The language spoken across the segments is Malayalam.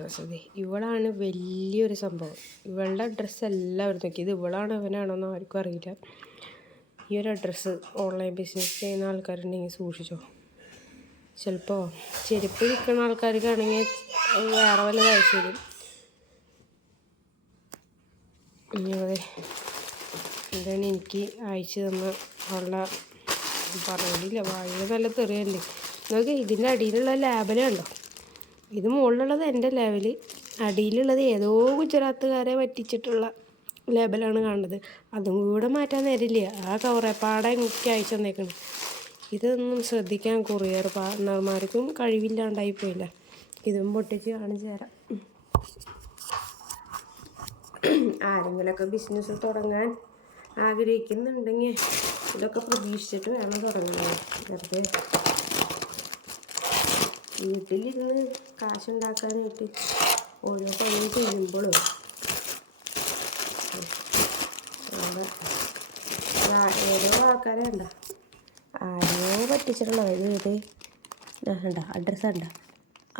ഡ്രസ്സ്. ഇവളാണ് വലിയൊരു സംഭവം. ഇവളുടെ ഡ്രസ്സ് എല്ലാവരും നോക്കി. ഇത് ഇവളാണോ ഇവനാണോന്ന് ആർക്കും അറിയില്ല. ഈ ഒരു ഡ്രസ്സ് ഓൺലൈൻ ബിസിനസ് ചെയ്യുന്ന ആൾക്കാരുണ്ടെങ്കിൽ സൂക്ഷിച്ചോ. ചിലപ്പോൾ ചെരുപ്പ് വിൽക്കുന്ന ആൾക്കാർക്കാണെങ്കിൽ വേറെ വല്ല കഴിച്ചു. ഇതാണ് എനിക്ക് അയച്ചു തന്ന ഉള്ള പറയില്ല. വായു നല്ല തെറിയല്ലേ. നോക്കി ഇതിൻ്റെ അടിയിലുള്ള ലേബലുണ്ടോ? ഇത് മുകളിലുള്ളത് എൻ്റെ ലേബല്, അടിയിലുള്ളത് ഏതോ ഗുജറാത്തുകാരെ പറ്റിച്ചിട്ടുള്ള ലേബലാണ് കാണുന്നത്. അതും കൂടെ മാറ്റാൻ നേരില്ല. ആ കവറേപ്പാടെ എനിക്ക് അയച്ചു തന്നേക്കണം. ഇതൊന്നും ശ്രദ്ധിക്കാൻ കൊറിയർ പാർട്ട്ണർമാർക്കും കഴിവില്ലാണ്ടായി പോയില്ല. ഇതും പൊട്ടിച്ച് കാണിച്ചു തരാം. ആരെങ്കിലുമൊക്കെ ബിസിനസ് തുടങ്ങാൻ ആഗ്രഹിക്കുന്നുണ്ടെങ്കിൽ ഇതൊക്കെ പ്രതീക്ഷിച്ചിട്ട് വേണം തുടങ്ങുന്നത്. വെറുതെ വീട്ടിലിരുന്ന് കാശുണ്ടാക്കാനായിട്ട് ഓരോ പണി ചെയ്യുമ്പോഴും ഓരോ ആൾക്കാരെ ഉണ്ട ആരോ പറ്റിച്ചിട്ടുള്ളത്. ഇത് ഉണ്ടോ അഡ്രസ്സ് ഉണ്ടോ?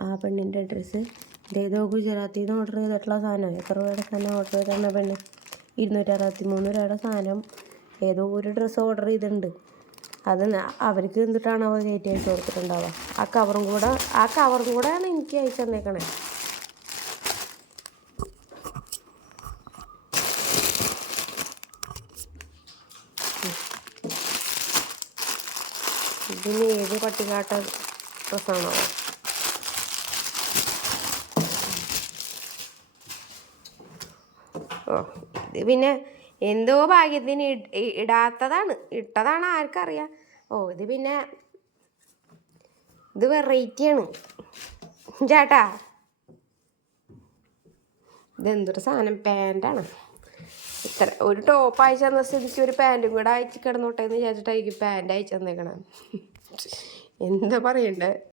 ആ പെണ്ണിൻ്റെ അഡ്രസ്സ് ഇതേതോ ഗുജറാത്തിൽ നിന്ന് ഓർഡർ ചെയ്തിട്ടുള്ള സാധനം. എത്ര രൂപയുടെ സാധനം ഓർഡർ ചെയ്തിട്ടുള്ള പെണ്ണ്? 263 രൂപയുടെ സാധനം ഏതോ ഒരു ഡ്രസ്സ് ഓർഡർ ചെയ്തിട്ടുണ്ട്. അത് അവർക്ക് എന്തിട്ടാണ് അവർ കയറ്റി അയച്ചു കൊടുത്തിട്ടുണ്ടാവുക. ആ കവറും കൂടെയാണ് എനിക്ക് അയച്ചു തന്നേക്കണേ. ഇതിന് ഏത് പട്ടികാട്ട ഡ്രസ്സാണോ? ഓ, ഇത് പിന്നെ എന്തോ ഭാഗ്യത്തിന് ഇട്ടതാണ് ആർക്കറിയാം. ഓ, ഇത് പിന്നെ ഇത് വെറൈറ്റിയാണ് ചേട്ടാ. ഇതെന്തൊരു സാധനം? പാൻറ്റാണ്. ഇത്ര ഒരു ടോപ്പ് അയച്ചു തന്ന സ്ഥിതിക്ക് ഒരു പാൻറ്റും കൂടെ അയച്ച് കിടന്നോട്ടെ എന്ന് വിചാരിച്ചിട്ടായിരിക്കും പാൻറ്റ് അയച്ചു തന്നേക്കണം. എന്താ പറയണ്ടേ?